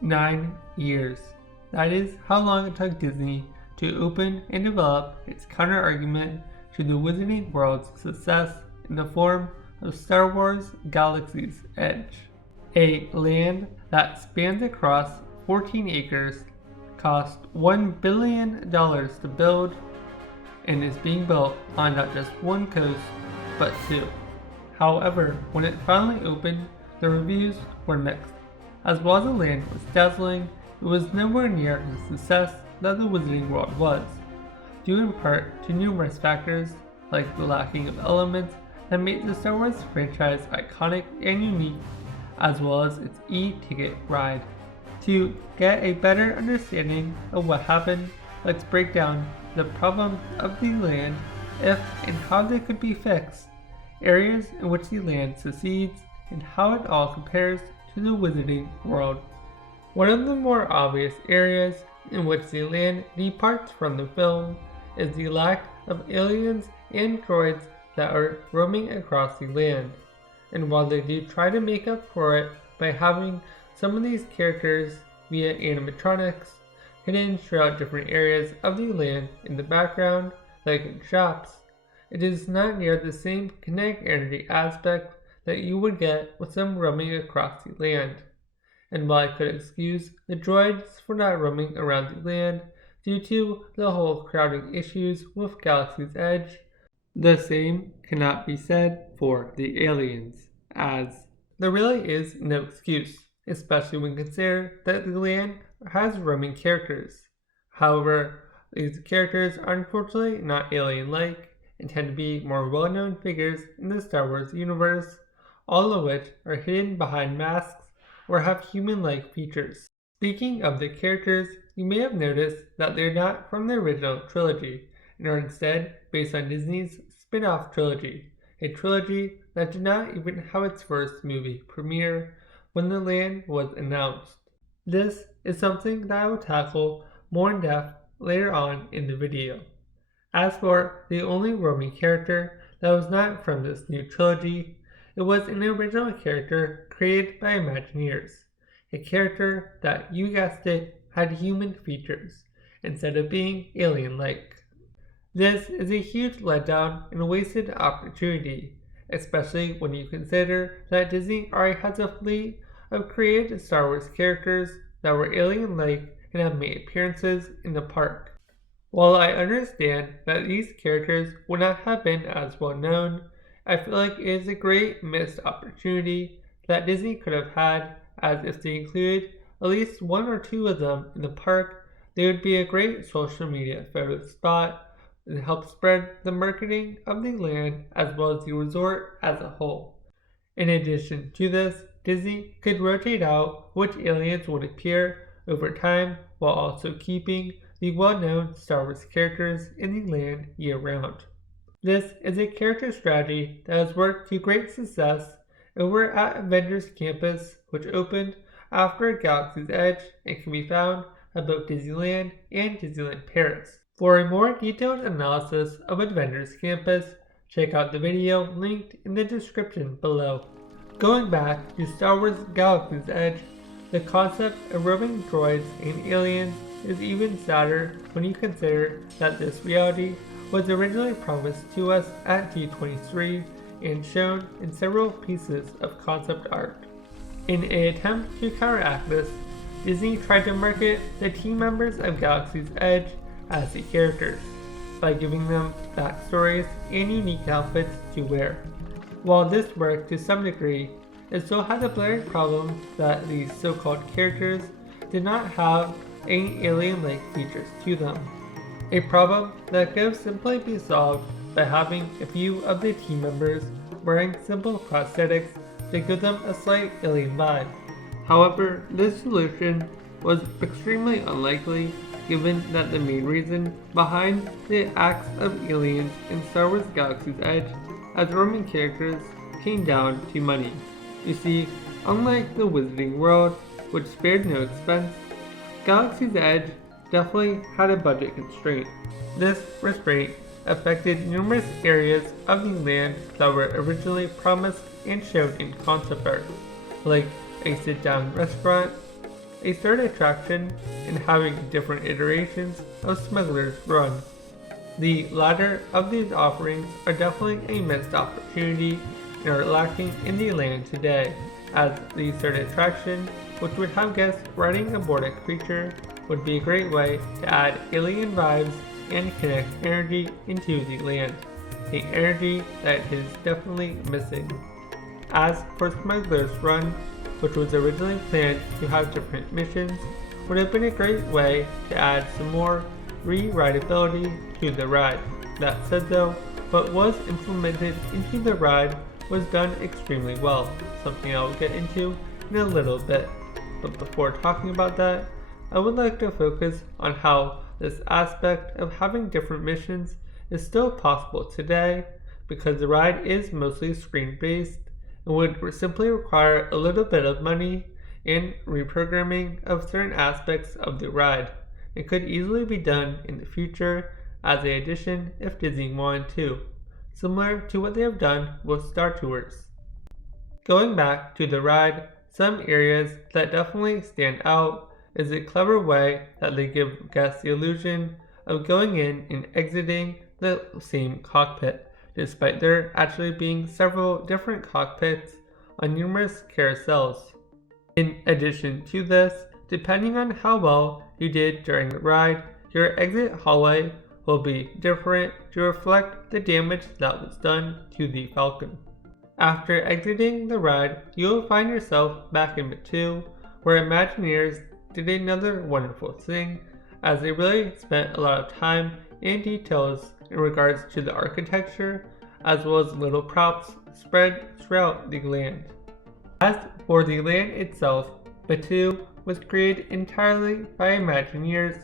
9 years. That is how long it took Disney to open and develop its counter-argument to the Wizarding World's success in the form of Star Wars Galaxy's Edge, a land that spans across 14 acres, cost $1 billion to build, and is being built on not just one coast, but two. However, when it finally opened, the reviews were mixed. As while the land was dazzling, it was nowhere near the success that the Wizarding World was, due in part to numerous factors like the lacking of elements that made the Star Wars franchise iconic and unique, as well as its e-ticket ride. To get a better understanding of what happened, let's break down the problems of the land, if and how they could be fixed, areas in which the land succeeds, and how it all compares to the Wizarding World. One of the more obvious areas in which the land departs from the film is the lack of aliens and droids that are roaming across the land. And while they do try to make up for it by having some of these characters via animatronics hidden throughout different areas of the land in the background, like in shops, it is not near the same kinetic energy aspect that you would get with them roaming across the land. And while I could excuse the droids for not roaming around the land due to the whole crowding issues with Galaxy's Edge, the same cannot be said for the aliens, as there really is no excuse, especially when considered that the land has roaming characters. However, these characters are unfortunately not alien-like and tend to be more well-known figures in the Star Wars universe, all of which are hidden behind masks or have human-like features. Speaking of the characters, you may have noticed that they're not from the original trilogy, and are instead based on Disney's spin-off trilogy, a trilogy that did not even have its first movie premiere when the land was announced. This is something that I will tackle more in depth later on in the video. As for the only roaming character that was not from this new trilogy, it was an original character created by Imagineers, a character that, you guessed it, had human features instead of being alien-like. This is a huge letdown and a wasted opportunity, especially when you consider that Disney already has a fleet of created Star Wars characters that were alien-like and have made appearances in the park. While I understand that these characters would not have been as well known, I feel like it is a great missed opportunity that Disney could have had, as if they included at least one or two of them in the park, they would be a great social media photo spot and help spread the marketing of the land as well as the resort as a whole. In addition to this, Disney could rotate out which aliens would appear over time while also keeping the well-known Star Wars characters in the land year-round. This is a character strategy that has worked to great success over at Avengers Campus, which opened after Galaxy's Edge and can be found at both Disneyland and Disneyland Paris. For a more detailed analysis of Avengers Campus, check out the video linked in the description below. Going back to Star Wars Galaxy's Edge, the concept of roaming droids and aliens is even sadder when you consider that this reality was originally promised to us at D23 and shown in several pieces of concept art. In an attempt to counteract this, Disney tried to market the team members of Galaxy's Edge as the characters, by giving them backstories and unique outfits to wear. While this worked to some degree, it still had the blaring problem that these so-called characters did not have any alien-like features to them. A problem that could simply be solved by having a few of the team members wearing simple prosthetics to give them a slight alien vibe. However, this solution was extremely unlikely given that the main reason behind the acts of aliens in Star Wars Galaxy's Edge as roaming characters came down to money. You see, unlike the Wizarding World, which spared no expense, Galaxy's Edge definitely had a budget constraint. This restraint affected numerous areas of the land that were originally promised and shown in concept art, like a sit-down restaurant, a third attraction in having different iterations of Smugglers Run. The latter of these offerings are definitely a missed opportunity and are lacking in the land today, as the third attraction, which would have guests riding aboard a creature, would be a great way to add alien vibes and connect energy into the land, the energy that is definitely missing. As for Smugglers Run, which was originally planned to have different missions, would have been a great way to add some more re-rideability to the ride. That said though, what was implemented into the ride was done extremely well, something I will get into in a little bit. But before talking about that, I would like to focus on how this aspect of having different missions is still possible today, because the ride is mostly screen-based and would simply require a little bit of money and reprogramming of certain aspects of the ride. It could easily be done in the future as an addition if Disney wanted to, similar to what they have done with Star Tours. Going back to the ride, some areas that definitely stand out is a clever way that they give guests the illusion of going in and exiting the same cockpit, despite there actually being several different cockpits on numerous carousels. In addition to this, depending on how well you did during the ride, your exit hallway will be different to reflect the damage that was done to the Falcon. After exiting the ride, you will find yourself back in Batuu, where Imagineers did another wonderful thing, as they really spent a lot of time and details in regards to the architecture, as well as little props spread throughout the land. As for the land itself, Batuu was created entirely by Imagineers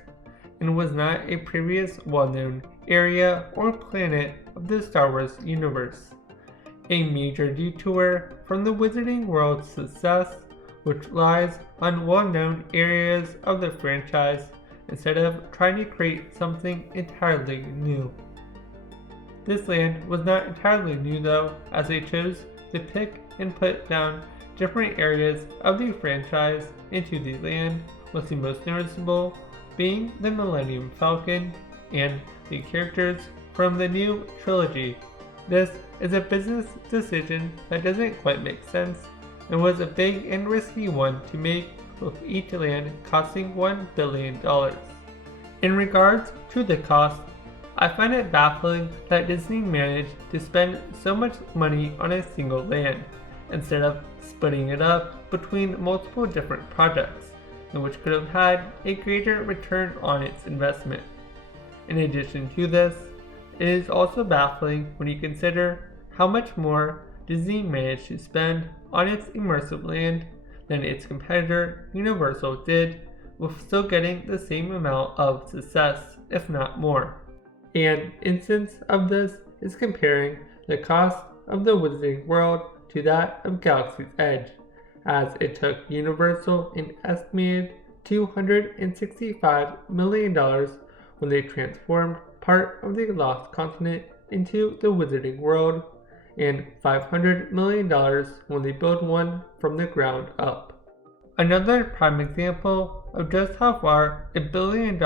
and was not a previous well-known area or planet of the Star Wars universe. A major detour from the Wizarding World's success, which lies on well-known areas of the franchise instead of trying to create something entirely new. This land was not entirely new though, as they chose to pick and put down different areas of the franchise into the land, with the most noticeable being the Millennium Falcon and the characters from the new Trilogy. This is a business decision that doesn't quite make sense and was a big and risky one to make, with each land costing $1 billion. In regards to the cost, I find it baffling that Disney managed to spend so much money on a single land, instead of splitting it up between multiple different projects, and which could have had a greater return on its investment. In addition to this, it is also baffling when you consider how much more Disney managed to spend on its immersive land than its competitor Universal did, with still getting the same amount of success, if not more. An instance of this is comparing the cost of the Wizarding World to that of Galaxy's Edge, as it took Universal an estimated $265 million when they transformed part of the Lost Continent into the Wizarding World, and $500 million when they build one from the ground up. Another prime example of just how far $1 billion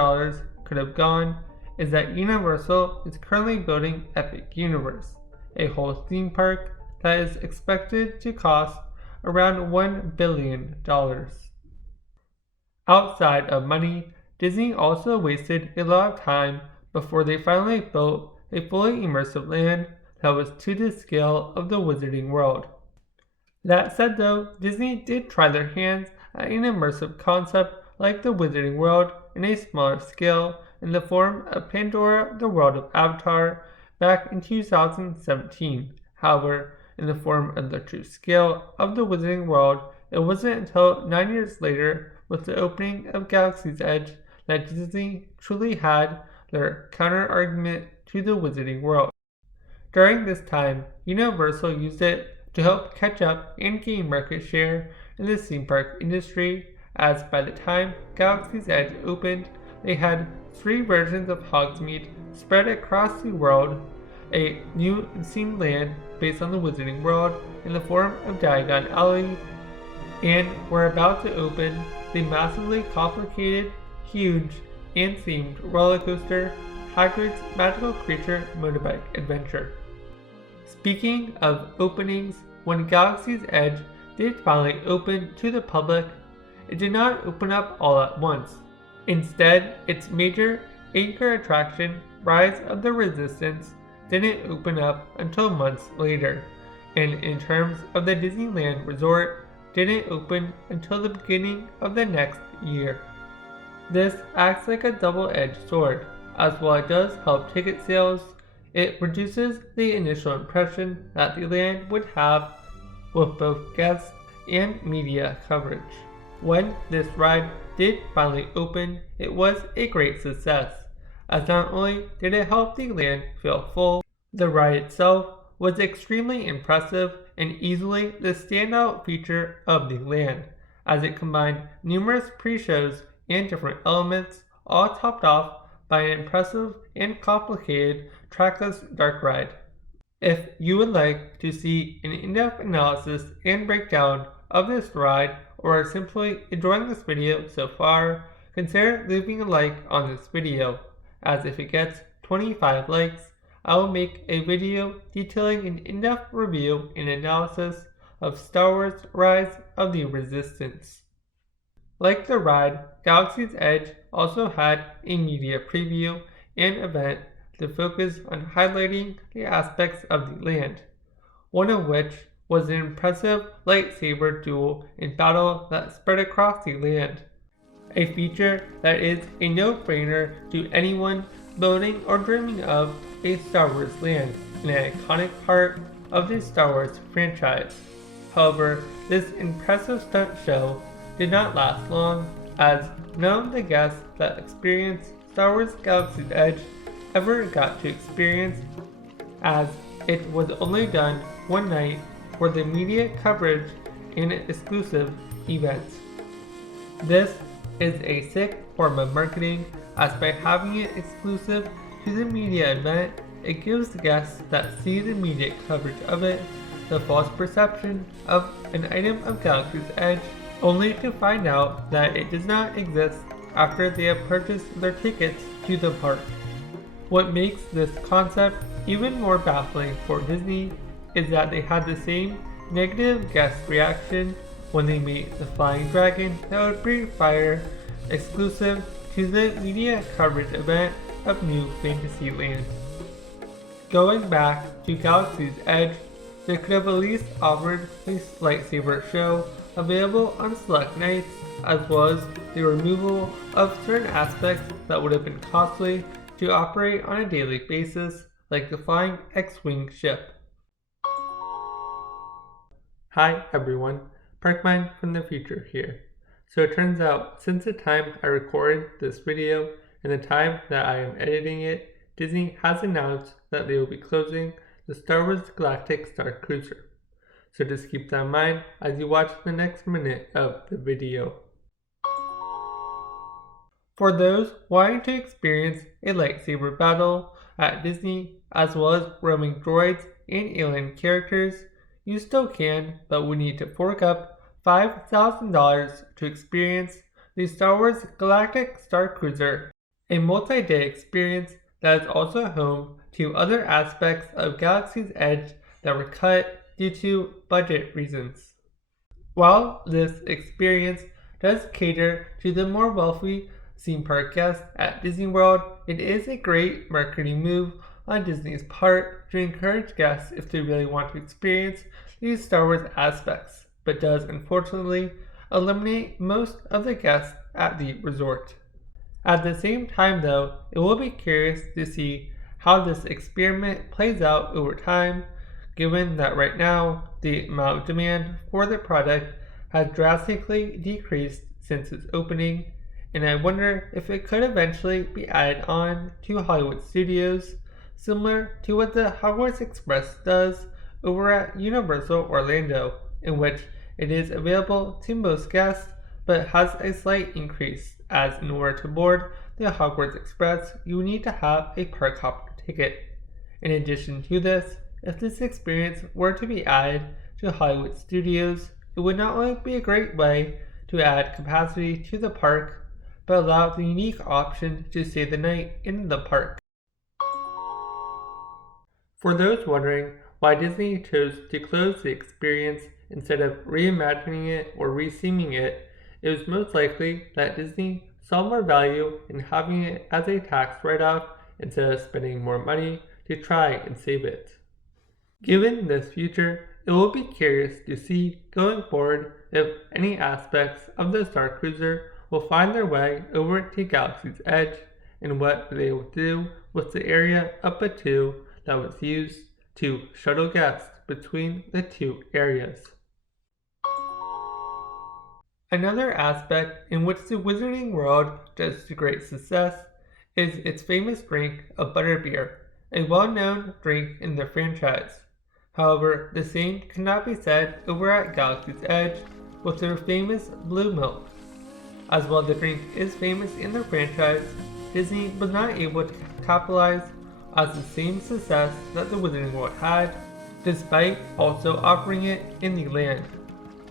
could have gone is that Universal is currently building Epic Universe, a whole theme park that is expected to cost around $1 billion. Outside of money, Disney also wasted a lot of time before they finally built a fully immersive land that was to the scale of the Wizarding World. That said though, Disney did try their hands at an immersive concept like the Wizarding World in a smaller scale in the form of Pandora: The World of Avatar back in 2017. However, in the form of the true scale of the Wizarding World, it wasn't until 9 years later, with the opening of Galaxy's Edge, that Disney truly had their counter-argument to the Wizarding World. During this time, Universal used it to help catch up and gain market share in the theme park industry, as by the time Galaxy's Edge opened, they had 3 versions of Hogsmeade spread across the world, a new themed land based on the Wizarding World in the form of Diagon Alley, and were about to open the massively complicated, huge, and themed roller coaster Hagrid's Magical Creature Motorbike Adventure. Speaking of openings, when Galaxy's Edge did finally open to the public, it did not open up all at once. Instead, its major anchor attraction, Rise of the Resistance, didn't open up until months later, and in terms of the Disneyland Resort, didn't open until the beginning of the next year. This acts like a double-edged sword. As while it does help ticket sales, it reduces the initial impression that the land would have with both guests and media coverage. When this ride did finally open, it was a great success, as not only did it help the land feel full, the ride itself was extremely impressive and easily the standout feature of the land, as it combined numerous pre-shows and different elements, all topped off by an impressive and complicated trackless dark ride. If you would like to see an in-depth analysis and breakdown of this ride, or are simply enjoying this video so far, consider leaving a like on this video, as if it gets 25 likes, I will make a video detailing an in-depth review and analysis of Star Wars Rise of the Resistance. Like the ride, Galaxy's Edge also had a media preview and event to focus on highlighting the aspects of the land, one of which was an impressive lightsaber duel and battle that spread across the land, a feature that is a no-brainer to anyone building or dreaming of a Star Wars land, an iconic part of the Star Wars franchise. However, this impressive stunt show did not last long, as none of the guests that experienced Star Wars Galaxy's Edge ever got to experience, as it was only done one night for the media coverage and exclusive events. This is a sick form of marketing, as by having it exclusive to the media event, it gives the guests that see the media coverage of it the false perception of an item of Galaxy's Edge, only to find out that it does not exist after they have purchased their tickets to the park. What makes this concept even more baffling for Disney is that they had the same negative guest reaction when they made the flying dragon that would breathe fire exclusive to the media coverage event of New Fantasyland. Going back to Galaxy's Edge, they could have at least offered a lightsaber show available on select nights, as well as the removal of certain aspects that would have been costly to operate on a daily basis, like the flying X-Wing ship. Hi everyone, Parkmine from the future here. So it turns out, since the time I recorded this video and the time that I am editing it, Disney has announced that they will be closing the Star Wars Galactic Starcruiser. So just keep that in mind as you watch the next minute of the video. For those wanting to experience a lightsaber battle at Disney, as well as roaming droids and alien characters, you still can, but would need to fork up $5,000 to experience the Star Wars Galactic Starcruiser, a multi-day experience that is also home to other aspects of Galaxy's Edge that were cut due to budget reasons. While this experience does cater to the more wealthy theme park guests at Disney World, it is a great marketing move on Disney's part to encourage guests if they really want to experience these Star Wars aspects, but does unfortunately eliminate most of the guests at the resort. At the same time though, it will be curious to see how this experiment plays out over time, given that right now the amount of demand for the product has drastically decreased since its opening, and I wonder if it could eventually be added on to Hollywood studios, similar to what the Hogwarts Express does over at Universal Orlando, in which it is available to most guests but has a slight increase, as in order to board the Hogwarts Express you need to have a park hopper ticket. In addition to this, if this experience were to be added to Hollywood studios, it would not only be a great way to add capacity to the park, but allow the unique option to stay the night in the park. For those wondering why Disney chose to close the experience instead of reimagining it or retheming it, it was most likely that Disney saw more value in having it as a tax write-off instead of spending more money to try and save it. Given this future, it will be curious to see going forward if any aspects of the Starcruiser will find their way over to Galaxy's Edge and what they will do with the area up a 2 that was used to shuttle guests between the two areas. Another aspect in which the Wizarding World does to great success is its famous drink of Butterbeer, a well-known drink in the franchise. However, the same cannot be said over at Galaxy's Edge with their famous blue milk. As while the drink is famous in the franchise, Disney was not able to capitalize on the same success that the Wizarding World had, despite also offering it in the land,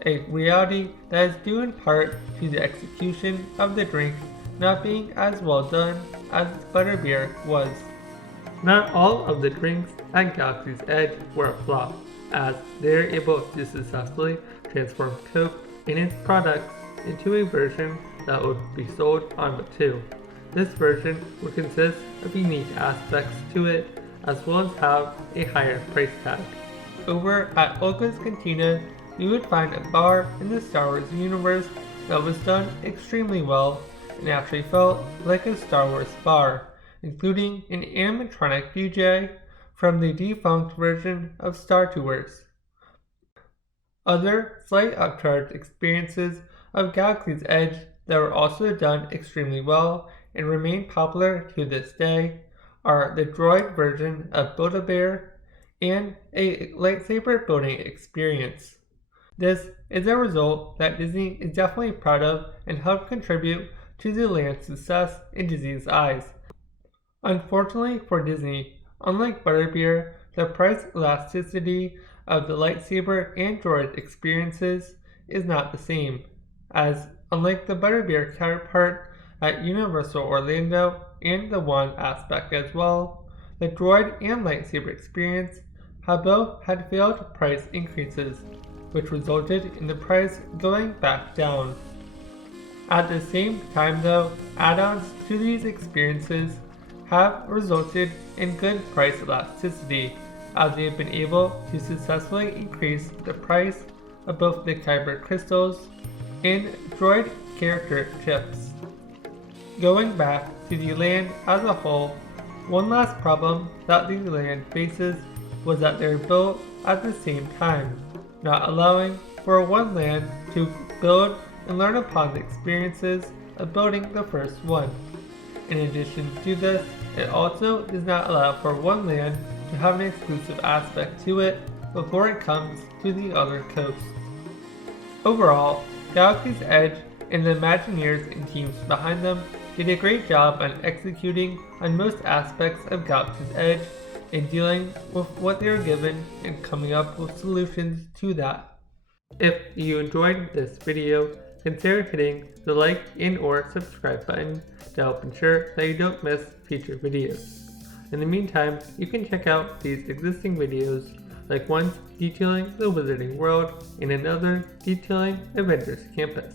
a reality that is due in part to the execution of the drink not being as well done as Butterbeer was. Not all of the drinks at Galaxy's Edge were a flop, as they are able to successfully transform Coke and its products into a version that would be sold on the 2. This version would consist of unique aspects to it, as well as have a higher price tag. Over at Olga's Cantina, you would find a bar in the Star Wars universe that was done extremely well and actually felt like a Star Wars bar, including an animatronic DJ from the defunct version of Star Tours. Other slight upcharge experiences of Galaxy's Edge that were also done extremely well and remain popular to this day are the droid version of Butterbeer and a lightsaber building experience. This is a result that Disney is definitely proud of and helped contribute to the land's success in Disney's eyes. Unfortunately for Disney, unlike Butterbeer, the price elasticity of the lightsaber and droid experiences is not the same, as unlike the Butterbeer counterpart at Universal Orlando and the Wand aspect as well, the droid and lightsaber experience have both had failed price increases, which resulted in the price going back down. At the same time though, add-ons to these experiences have resulted in good price elasticity, as they have been able to successfully increase the price of both the Kyber crystals and droid character chips. Going back to the land as a whole, one last problem that the land faces was that they're built at the same time, not allowing for one land to build and learn upon the experiences of building the first one. In addition to this, it also does not allow for one land to have an exclusive aspect to it before it comes to the other coasts. Overall, Galaxy's Edge and the Imagineers and teams behind them did a great job on executing on most aspects of Galaxy's Edge and dealing with what they were given and coming up with solutions to that. If you enjoyed this video, consider hitting the like and or subscribe button to help ensure that you don't miss future videos. In the meantime, you can check out these existing videos, like one detailing the Wizarding World and another detailing Avengers Campus.